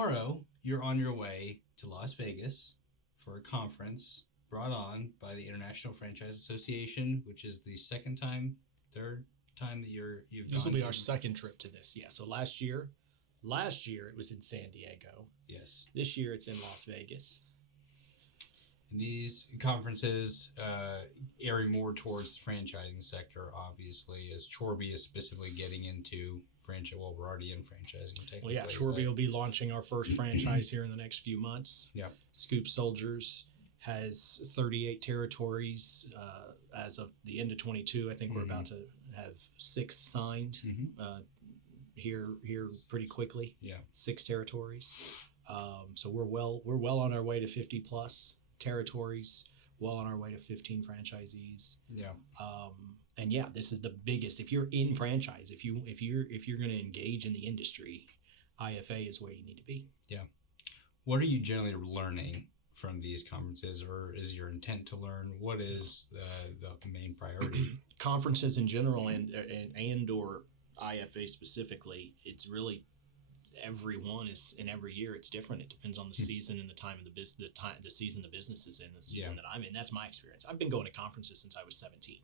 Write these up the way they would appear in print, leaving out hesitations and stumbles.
tomorrow you're on your way to Las Vegas for a conference brought on by the International Franchise Association, which is the third time that you've This gone will be to. our second trip to this. Yeah. So last year it was in San Diego. Yes. This year it's in Las Vegas. And these conferences area more towards the franchising sector, obviously, as Chorby is specifically getting into franchise. Well, we're already in franchising. Well, yeah, Chorby will be launching our first franchise here in the next few months. Yeah. Scoop Soldiers has 38 territories as of the end of 22. I think we're about to have 6 signed here pretty quickly. Yeah. 6 territories. So we're well on our way to 50 plus territories. Well on our way to 15 franchisees. Yeah. And yeah, this is the biggest. If you're in franchise, if you're going to engage in the industry, IFA is where you need to be. Yeah. What are you generally learning from these conferences, or is your intent to learn? What is the main priority? Conferences in general and or IFA specifically, it's really every one is, and every year it's different. It depends on the season and the time of the season the business is in, the season that I'm in. That's my experience. I've been going to conferences since I was 17.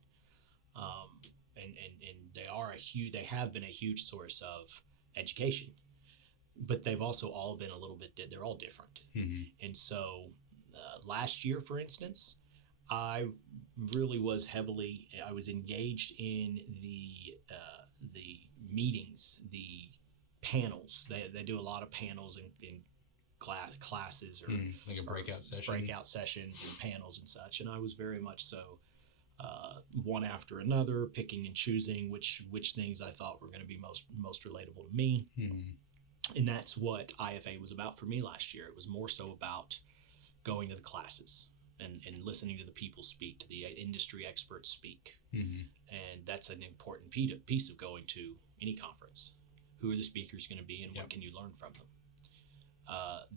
And they have been a huge source of education, but they've also all been they're all different. And so last year, for instance, I really was engaged in the meetings, the panels. They do a lot of panels in classes or like a breakout session. Breakout sessions and panels and such. And I was very much so one after another, picking and choosing which things I thought were going to be most relatable to me. And that's what IFA was about for me last year. It was more so about going to the classes and listening to the people speak, to the industry experts speak. And that's an important piece of going to any conference. Who are the speakers going to be, and what can you learn from them?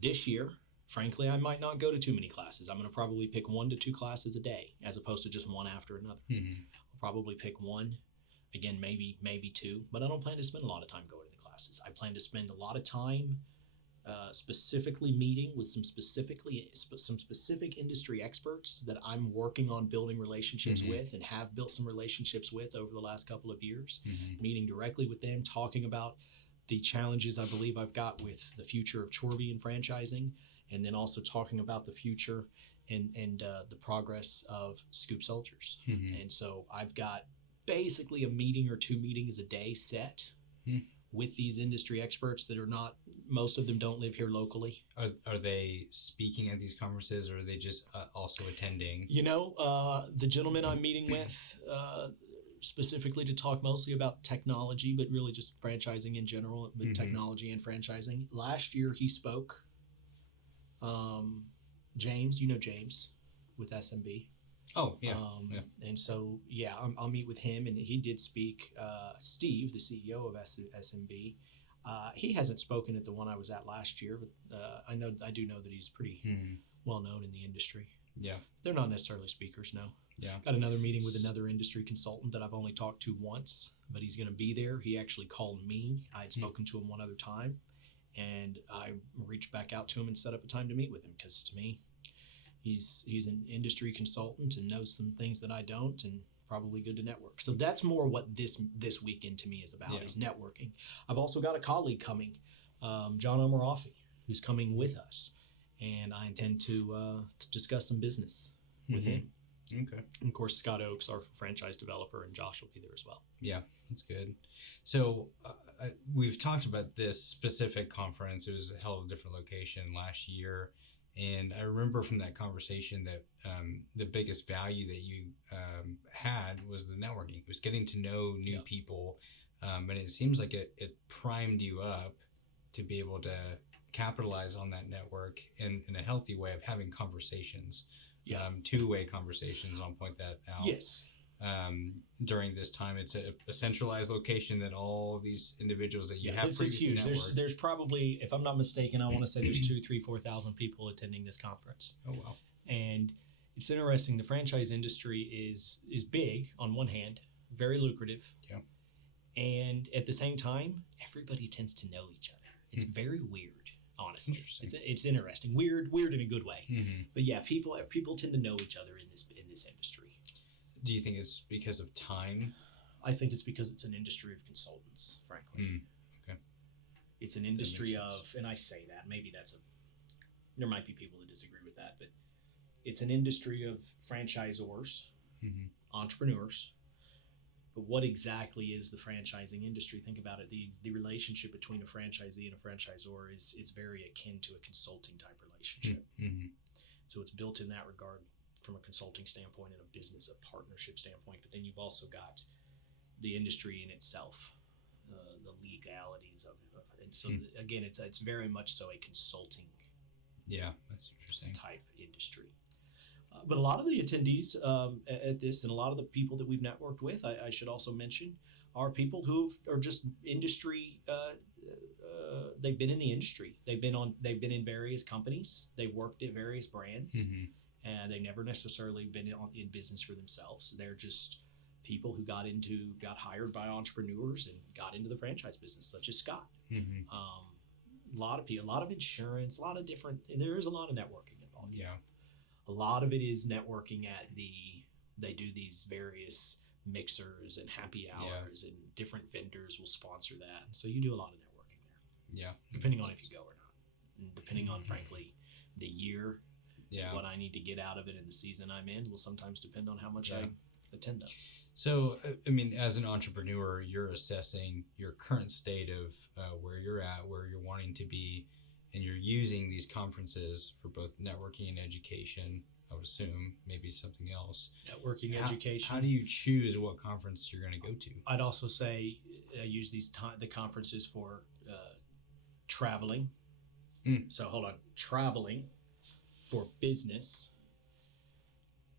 This year, frankly, I might not go to too many classes. I'm going to probably pick 1 to 2 classes a day, as opposed to just one after another. I'll probably pick 1, again, maybe 2, but I don't plan to spend a lot of time going to the classes. I plan to spend a lot of time specifically meeting with some specific industry experts that I'm working on building relationships with and have built some relationships with over the last couple of years, meeting directly with them, talking about the challenges I believe I've got with the future of Chorby and franchising, and then also talking about the future and the progress of Scoop Soldiers. And so I've got basically a meeting or 2 meetings a day set with these industry experts that are not, most of them don't live here locally. Are they speaking at these conferences, or are they just also attending? The gentleman I'm meeting with, specifically to talk mostly about technology, but really just franchising in general, but technology and franchising. Last year he spoke. James, James with SMB. Oh, yeah. And so, I'll meet with him, and he did speak. Steve, the CEO of SMB, he hasn't spoken at the one I was at last year, but I do know that he's pretty well known in the industry. Yeah. They're not necessarily speakers, no. Yeah. Got another meeting with another industry consultant that I've only talked to once, but he's going to be there. He actually called me. I had spoken to him one other time, and I reached back out to him and set up a time to meet with him, because to me, he's an industry consultant and knows some things that I don't, and probably good to network. So that's more what this weekend to me is about, is networking. I've also got a colleague coming, John Amarafi, who's coming with us, and I intend to discuss some business with him. Okay. And of course, Scott Oakes, our franchise developer, and Josh will be there as well. Yeah, that's good. So we've talked about this specific conference. It was held at a different location last year. And I remember from that conversation that the biggest value that you had was the networking. It was getting to know new people. And it seems like it primed you up to be able to capitalize on that network in a healthy way of having conversations. Two-way conversations. I'll point that out. Yes. During this time, it's a centralized location that all of these individuals that you have previously networked. There's probably, if I'm not mistaken, I want to say there's 2,000, 3,000, 4,000 people attending this conference. Oh wow! And it's interesting. The franchise industry is big on one hand, very lucrative. Yeah. And at the same time, everybody tends to know each other. It's very weird. Honestly, it's interesting, weird in a good way. But yeah, people tend to know each other in this industry. Do you think it's because of time? I think it's because it's an industry of consultants, frankly. Okay. It's an industry of, and I say that, maybe there might be people that disagree with that, but it's an industry of franchisors, entrepreneurs. But what exactly is the franchising industry? Think about it. The relationship between a franchisee and a franchisor is very akin to a consulting type relationship. So it's built in that regard from a consulting standpoint and a partnership standpoint. But then you've also got the industry in itself, the legalities of it. And so again, it's very much so a consulting that's interesting type industry. But a lot of the attendees at this, and a lot of the people that we've networked with, I should also mention, are people who are just industry. They've been in the industry. They've been in various companies. They've worked at various brands, and they've never necessarily been in business for themselves. They're just people who got hired by entrepreneurs and got into the franchise business, such as Scott. A lot of people, a lot of insurance, a lot of different. There is a lot of networking involved. Yeah. A lot of it is networking they do these various mixers and happy hours, and different vendors will sponsor that. And so you do a lot of networking there. Yeah. Depending on if you go or not. And depending on, frankly, the year, what I need to get out of it in the season I'm in will sometimes depend on how much I attend those. So, I mean, as an entrepreneur, you're assessing your current state of where you're at, where you're wanting to be, and you're using these conferences for both networking and education, I would assume, maybe something else. Networking, education. How do you choose what conference you're going to go to? I'd also say I use the conferences for traveling. So hold on. Traveling for business.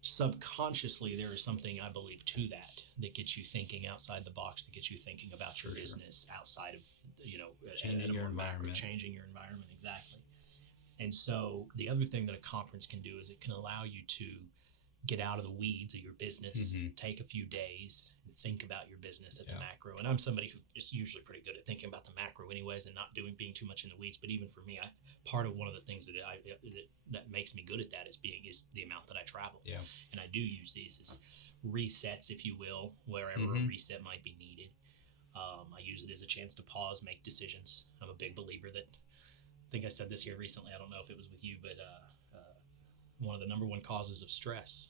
Subconsciously, there is something, I believe, to that gets you thinking outside the box, that gets you thinking about your business outside of, changing your environment. Changing your environment, exactly. And so the other thing that a conference can do is it can allow you to get out of the weeds of your business, take a few days, and think about your business at the macro. And I'm somebody who is usually pretty good at thinking about the macro anyways, and not being too much in the weeds. But even for me, part of one of the things that makes me good at that is the amount that I travel. Yeah. And I do use these as resets, if you will, wherever a reset might be needed. I use it as a chance to pause, make decisions. I'm a big believer that, I think I said this here recently, I don't know if it was with you, but one of the number one causes of stress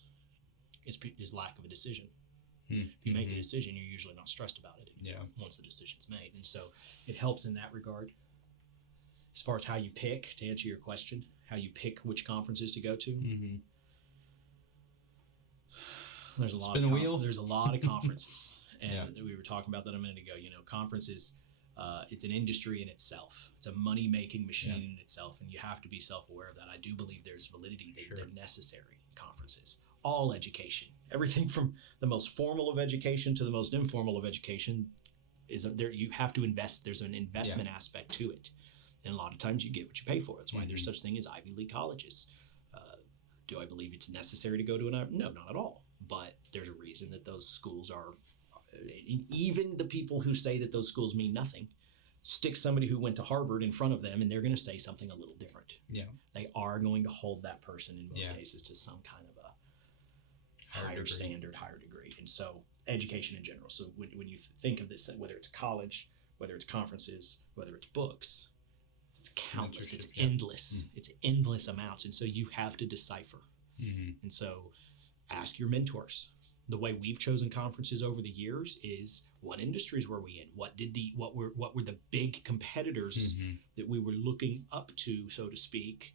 is lack of a decision. If you make a decision, you're usually not stressed about it once the decision's made. And so it helps in that regard. As far as how you pick, to answer your question, how you pick which conferences to go to, there's a lot of conferences. And we were talking about that a minute ago. Conferences, it's an industry in itself. It's a money-making machine in itself, and you have to be self-aware of that. I do believe there's validity. They're necessary, conferences. All education, everything from the most formal of education to the most informal of education, you have to invest. There's an investment aspect to it. And a lot of times you get what you pay for. That's why there's such thing as Ivy League colleges. Do I believe it's necessary to go to no, not at all. But there's a reason that those schools are, even the people who say that those schools mean nothing, stick somebody who went to Harvard in front of them and they're going to say something a little different. Yeah. They are going to hold that person in most cases to some kind of a higher standard, higher degree. And so education in general. So when you think of this, whether it's college, whether it's conferences, whether it's books, it's countless, it's endless, it's endless amounts. And so you have to decipher. And so ask your mentors. The way we've chosen conferences over the years is, what industries were we in? What were the big competitors that we were looking up to, so to speak,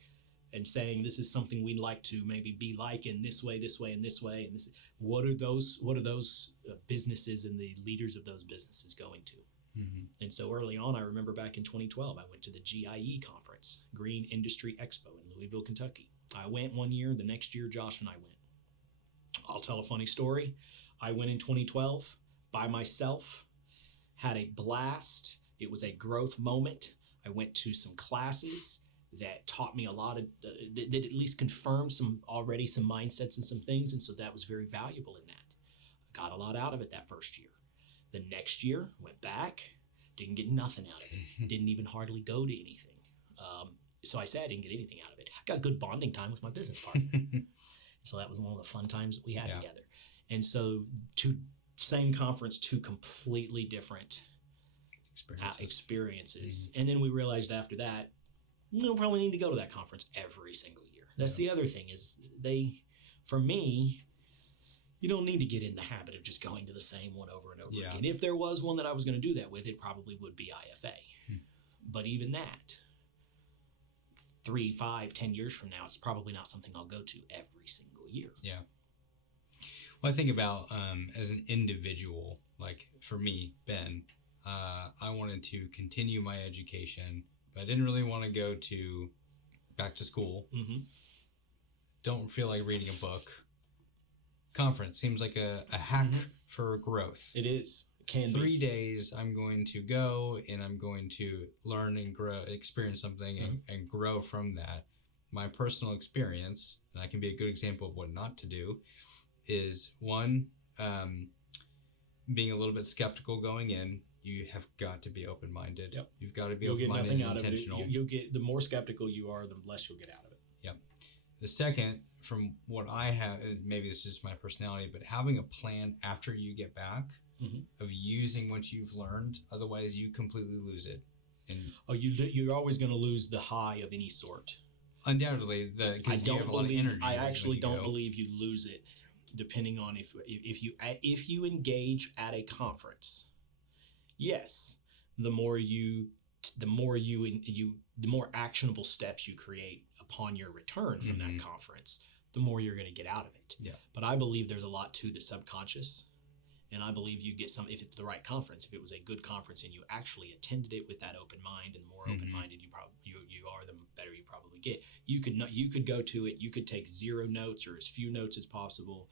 and saying this is something we'd like to maybe be like in this way, this way, and this way, and this. What are those businesses and the leaders of those businesses going to? And so early on, I remember back in 2012, I went to the GIE conference, Green Industry Expo in Louisville, Kentucky. I went one year. The next year, Josh and I went. I'll tell a funny story. I went in 2012 by myself, had a blast. It was a growth moment. I went to some classes that taught me a lot of, that at least confirmed some mindsets and some things. And so that was very valuable in that. I got a lot out of it that first year. The next year, went back, didn't get nothing out of it. Didn't even hardly go to anything. So I say I didn't get anything out of it. I got good bonding time with my business partner. So that was one of the fun times that we had together. And so same conference, two completely different experiences. And then we realized after that, we'll probably need to go to that conference every single year. That's the other thing is for me, you don't need to get in the habit of just going to the same one over and over again. If there was one that I was going to do that with, it probably would be IFA. But even that, 3, 5, 10 years from now, it's probably not something I'll go to every single year. Yeah. Well, I think about as an individual, like for me, Ben, I wanted to continue my education, but I didn't really want to go back to school. Don't feel like reading a book. Conference seems like a hack for growth. It is. It can 3 days, I'm going to go and I'm going to learn and grow, experience something and grow from that. My personal experience, and I can be a good example of what not to do, is one, being a little bit skeptical going in. You have got to be open-minded. Yep. You've got to be open-minded and intentional. You'll get, the more skeptical you are, the less you'll get out of it. Yep. The second, from what I have, maybe this is my personality, but having a plan after you get back of using what you've learned. Otherwise, you completely lose it. And you're always going to lose the high of any sort. Undoubtedly, because you have a lot of energy. I actually don't believe you lose it, depending on if you engage at a conference. Yes, the more actionable steps you create upon your return from that conference, the more you're going to get out of it. Yeah. But I believe there's a lot to the subconscious, and I believe you get some if it's the right conference. If it was a good conference and you actually attended it with that open mind, and the more open-minded you are, the better you probably get. You could go to it. You could take 0 notes or as few notes as possible.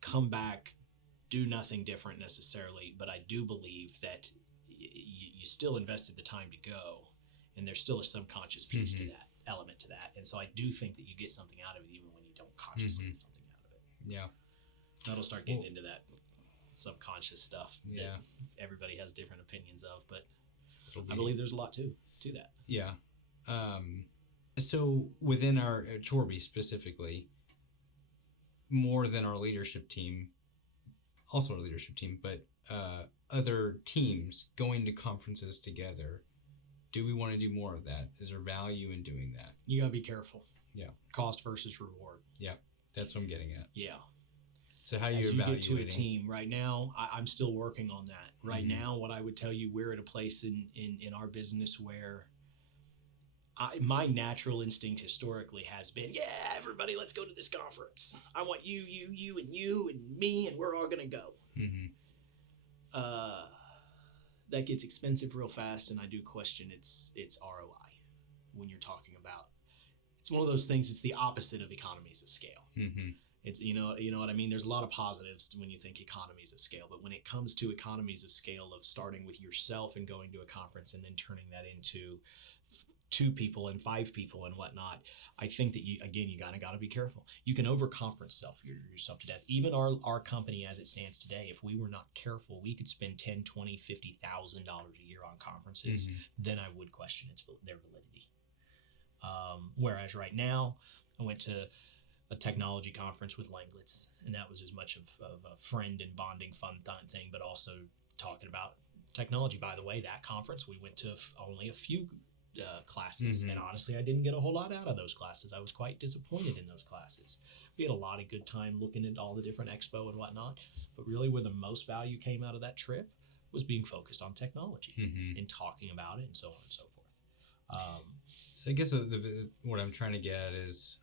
Come back, do nothing different necessarily, but I do believe that you still invested the time to go, and there's still a subconscious piece to that, element to that. And so I do think that you get something out of it even when you don't consciously get something out of it. Yeah. That'll start getting into that subconscious stuff that everybody has different opinions of, but I believe there's a lot to that. Yeah. So within our Chorby specifically, more than our leadership team, also our leadership team, but other teams going to conferences together, do we want to do more of that? Is there value in doing that? You got to be careful. Yeah. Cost versus reward. Yeah. That's what I'm getting at. Yeah. So how do you get to a team right now? I'm still working on that. Right now, what I would tell you, we're at a place in our business where my natural instinct historically has been, everybody, let's go to this conference. I want you, and me, and we're all going to go. That gets expensive real fast, and I do question its ROI when you're talking about. It's one of those things. It's the opposite of economies of scale. It's you know what I mean. There's a lot of positives when you think economies of scale, but when it comes to economies of scale of starting with yourself and going to a conference and then turning that into 2 people and 5 people and whatnot, I think that you kind of got to be careful. You can over-conference yourself to death. Even our company as it stands today, if we were not careful, we could spend $10,000, $20,000, $50,000 a year on conferences. Then I would question their validity. Whereas right now, I went to a technology conference with Langlitz, and that was as much of a friend and bonding fun thing, but also talking about technology. By the way, that conference, we went to only a few classes, and honestly, I didn't get a whole lot out of those classes. I was quite disappointed in those classes. We had a lot of good time looking at all the different expo and whatnot, but really where the most value came out of that trip was being focused on technology and talking about it and so on and so forth. So I guess what I'm trying to get at is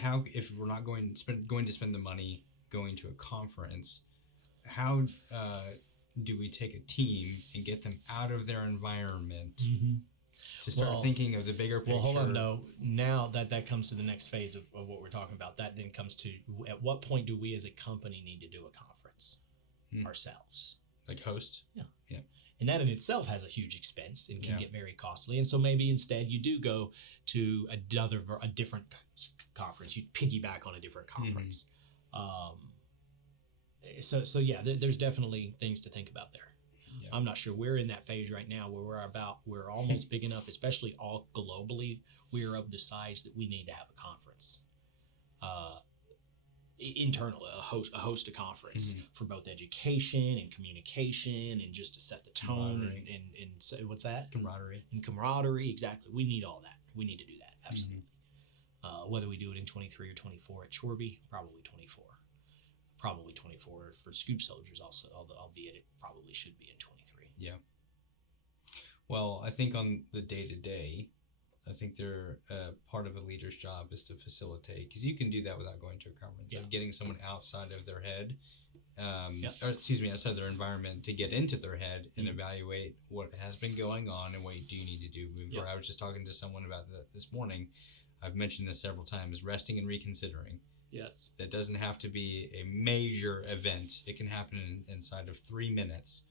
how, if we're not going to spend the money going to a conference, how do we take a team and get them out of their environment to start thinking of the bigger picture? Well, hold on, though. Now that comes to the next phase of what we're talking about. That then comes to, at what point do we as a company need to do a conference ourselves? Like host? Yeah. Yeah. And that in itself has a huge expense and can get very costly. And so maybe instead you do go to a different conference. You piggyback on a different conference. So there's definitely things to think about there. Yeah. I'm not sure. We're in that phase right now where we're almost big enough, especially all globally. We're of the size that we need to have a conference. Internal, a host a conference for both education and communication, and just to set the tone and say, what's that? Camaraderie, exactly. We need all that. We need to do that, absolutely. Whether we do it in 23 or 24 at Chorby, probably 24. Probably 24 for Scoop Soldiers also, albeit it probably should be in 23. Yeah. Well, I think on the day-to-day, I think they're part of a leader's job is to facilitate, because you can do that without going to a conference. Yeah. Like getting someone outside of their head, outside of their environment to get into their head and evaluate what has been going on and what you do need to do moving forward. I was just talking to someone about that this morning. I've mentioned this several times, resting and reconsidering. Yes. That doesn't have to be a major event. It can happen inside of 3 minutes.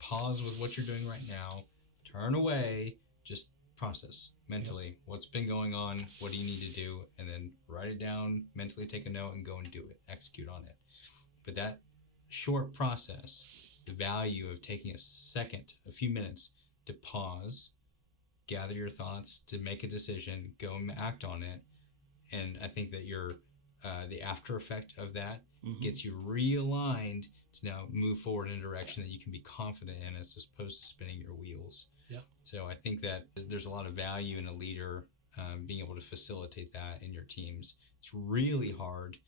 Pause with what you're doing right now, turn away, just process mentally what's been going on, what do you need to do, and then write it down, mentally take a note and go and do it, execute on it. But that short process, the value of taking a few minutes to pause, gather your thoughts, to make a decision, go and act on it. And I think that the after effect of that gets you realigned to now move forward in a direction that you can be confident in, as opposed to spinning your wheels. Yeah. So I think that there's a lot of value in a leader being able to facilitate that in your teams. It's really hard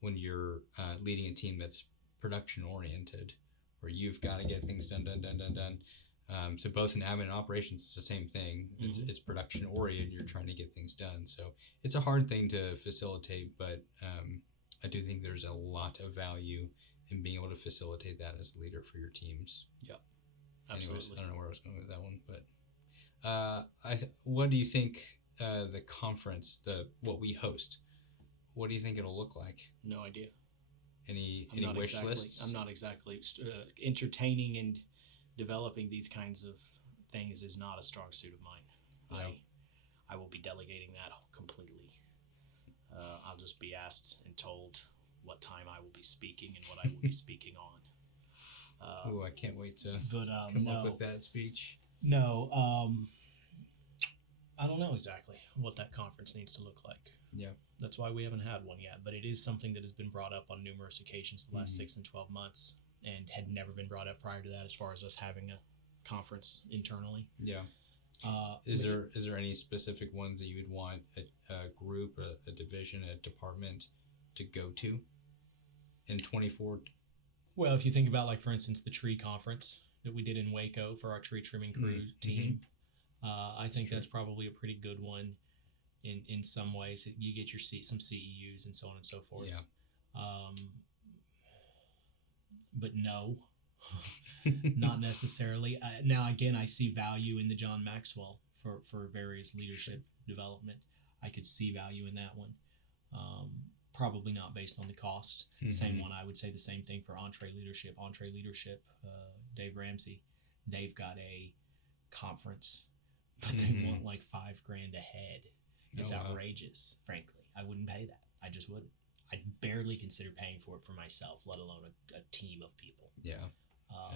when you're leading a team that's production oriented, where you've got to get things done. So both in admin and operations, it's the same thing. It's production oriented. You're trying to get things done. So it's a hard thing to facilitate, but I do think there's a lot of value in being able to facilitate that as a leader for your teams. Yeah, absolutely. Anyways, I don't know where I was going with that one, but what do you think the conference, what we host, what do you think it'll look like? No idea. Any wish lists? I'm not exactly entertaining and developing these kinds of things is not a strong suit of mine. Yeah. I will be delegating that completely. I'll just be asked and told what time I will be speaking and what I will be speaking on. I can't wait to come up with that speech. No, I don't know exactly what that conference needs to look like. Yeah. That's why we haven't had one yet, but it is something that has been brought up on numerous occasions the last 6 and 12 months, and had never been brought up prior to that, as far as us having a conference internally. Yeah. Is there any specific ones that you would want a group, a division, a department to go to in 24? Well, if you think about, like, for instance, the tree conference that we did in Waco for our tree trimming crew team, I think that's probably a pretty good one in some ways. You get some CEUs and so on and so forth. Yeah. But no, not necessarily. Now, again, I see value in the John Maxwell for various leadership development. I could see value in that one. Probably not based on the cost. Same one, I would say the same thing for Entree Leadership. Entree Leadership, Dave Ramsey, they've got a conference, but they want like $5,000 a head. It's outrageous, frankly. I wouldn't pay that. I just wouldn't. I'd barely consider paying for it for myself, let alone a team of people. Yeah.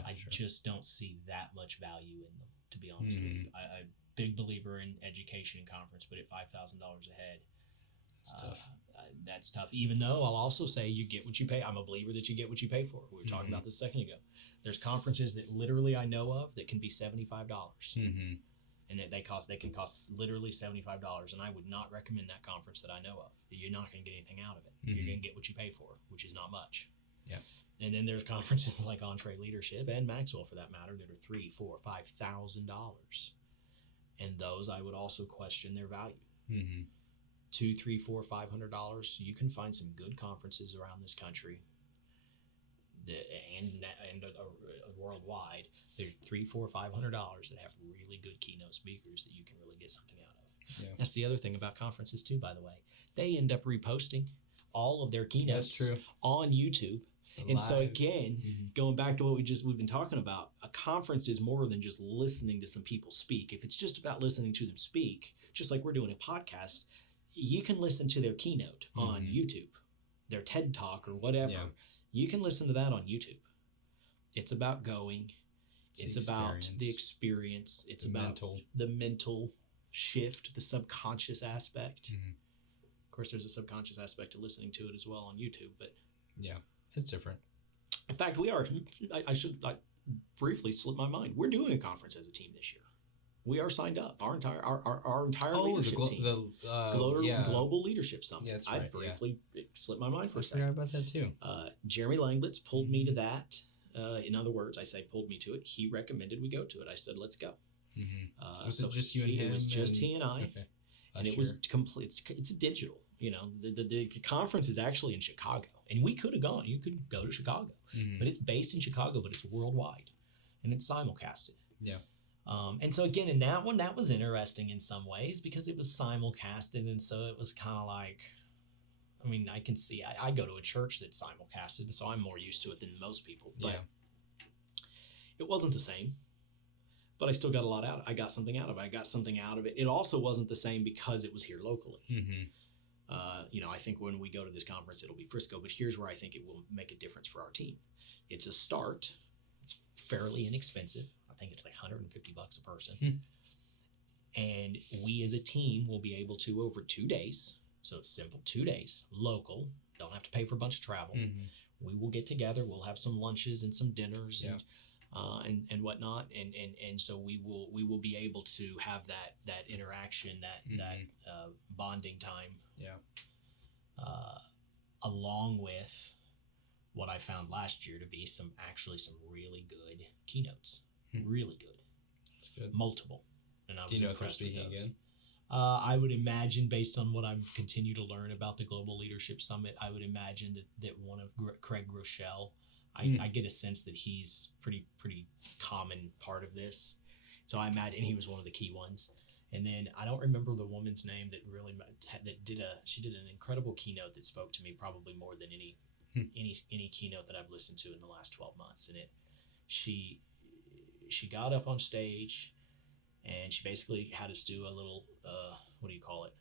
I just don't see that much value in them, to be honest with you. I'm a big believer in education and conference, but at $5,000 a head, that's tough. That's tough. Even though I'll also say you get what you pay. I'm a believer that you get what you pay for. We were talking about this a second ago. There's conferences that literally I know of that can be $75. And that they can cost literally $75, and I would not recommend that conference that I know of. You're not going to get anything out of it. You're going to get what you pay for, which is not much. Yeah. And then there's conferences like Entree Leadership and Maxwell, for that matter, that are $3,000, $4,000, $5,000, and those I would also question their value. $200, $300, $400, $500. You can find some good conferences around this country, and worldwide. They're $300, $400, $500 that have really good keynote speakers that you can really get something out of. Yeah. That's the other thing about conferences too, by the way. They end up reposting all of their keynotes on YouTube. And so again, going back to what we've been talking about, a conference is more than just listening to some people speak. If it's just about listening to them speak, just like we're doing a podcast, you can listen to their keynote on YouTube, their TED Talk or whatever. Yeah. You can listen to that on YouTube. It's about going It's about the experience. It's about the mental shift, the subconscious aspect. Of course, there's a subconscious aspect to listening to it as well on YouTube, but yeah, it's different. In fact, we are. I should briefly slip my mind. We're doing a conference as a team this year. We are signed up. Our entire leadership team. Global Leadership Summit. Yeah, that's right. I briefly slipped my mind for a second. I forgot about that too. Jeremy Langlitz pulled me to that. In other words, I say pulled me to it. He recommended we go to it. I said, let's go. Was it just you and him? It was just he and I. Okay. And it was complete. It's digital. You know, the conference is actually in Chicago, and we could have gone. You could go to Chicago, but it's based in Chicago, but it's worldwide, and it's simulcasted. Yeah. And so again, in that one, that was interesting in some ways because it was simulcasted, and so it was kind of like, I mean, I can see I go to a church that's simulcasted, so I'm more used to it than most people. But it wasn't the same. But I still got a lot out. I got something out of it. It also wasn't the same because it was here locally. You know, I think when we go to this conference, it'll be Frisco. But here's where I think it will make a difference for our team. It's a start. It's fairly inexpensive. I think it's like $150 a person. And we as a team will be able to, over 2 days, so it's simple, 2 days, local, don't have to pay for a bunch of travel. We will get together. We'll have some lunches and some dinners and whatnot. And so we will be able to have that interaction, that bonding time. Along with what I found last year to be some really good keynotes. Really good. That's good. Multiple. And I was Do you know if they're impressed with speaking those. again? I would imagine, based on what I've continued to learn about the Global Leadership Summit, I would imagine that one of Craig Groeschel, I get a sense that he's pretty common part of this. So I imagine he was one of the key ones. And then I don't remember the woman's name that she did an incredible keynote that spoke to me probably more than any keynote that I've listened to in the last 12 months. And she got up on stage and she basically had us do a little what do you call it?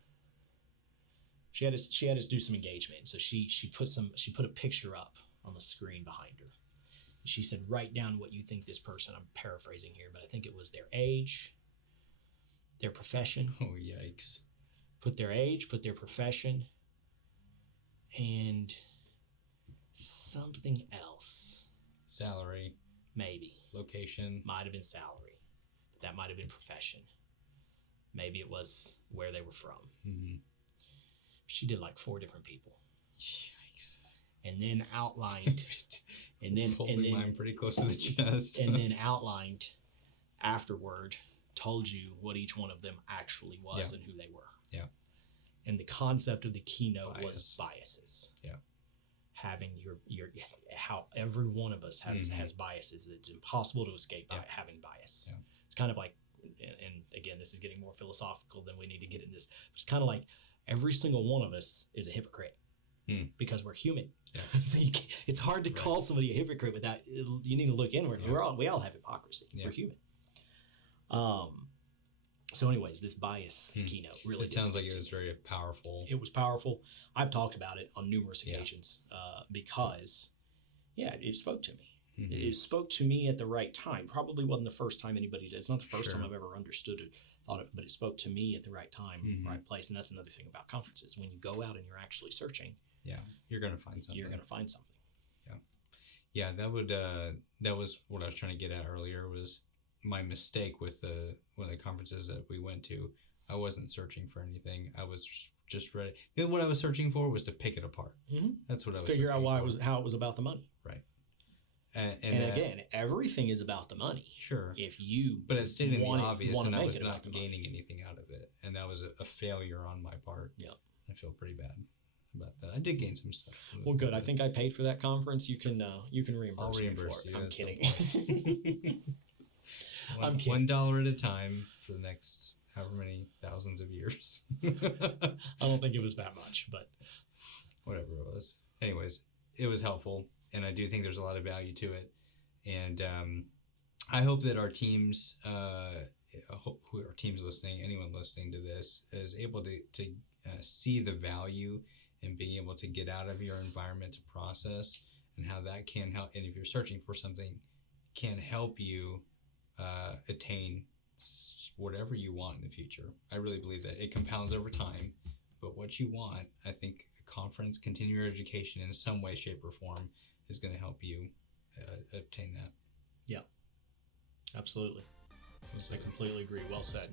She had us do some engagement. So she put a picture up on the screen behind her. She said, write down what you think this person, I'm paraphrasing here, but I think it was their age, their profession. Oh, yikes. Put their age, put their profession, and something else. Salary. Maybe. Location. Might have been salary. That might have been profession. Maybe it was where they were from. She did like 4 different people. Yikes. And then outlined, and then mine pretty close to the chest. And then outlined afterward, told you what each one of them actually was and who they were. Yeah. And the concept of the keynote was biases. Yeah. Having your how every one of us has biases. It's impossible to escape having bias. Yeah. It's kind of like, and again, this is getting more philosophical than we need to get in this. But it's kind of like every single one of us is a hypocrite because we're human. Yeah. So it's hard to call somebody a hypocrite without. You need to look inward. Yeah. We all have hypocrisy. Yeah. We're human. So anyways, this bias keynote really. It sounds like it was very powerful. It was powerful. I've talked about it on numerous occasions because, it spoke to me. It spoke to me at the right time. Probably wasn't the first time anybody did. It's not the first time I've ever understood it, thought it, but it spoke to me at the right time, right place. And that's another thing about conferences. When you go out and you're actually searching, you're going to find something. You're going to find something. Yeah, that was what I was trying to get at earlier. Was my mistake with one of the conferences that we went to. I wasn't searching for anything. I was just ready. What I was searching for was to pick it apart. That's what I was figure out how it was about the money. Right. And again, everything is about the money. Sure. But it's stating the obvious, and I was not gaining anything out of it, and that was a failure on my part. Yeah. I feel pretty bad about that. I did gain some stuff. Well, good. I think I paid for that conference. You can reimburse. I'll reimburse me for it. you. I'm kidding. I'm kidding. $1 at a time for the next however many thousands of years. I don't think it was that much, but whatever it was. Anyways, it was helpful, and I do think there's a lot of value to it. And I hope that our teams, listening, anyone listening to this, is able to see the value in being able to get out of your environment to process, and how that can help. And if you're searching for something, can help you attain whatever you want in the future. I really believe that it compounds over time, but what you want, I think a conference, continuing education in some way, shape, or form is going to help you obtain that. Yeah, absolutely. I completely agree. Well said.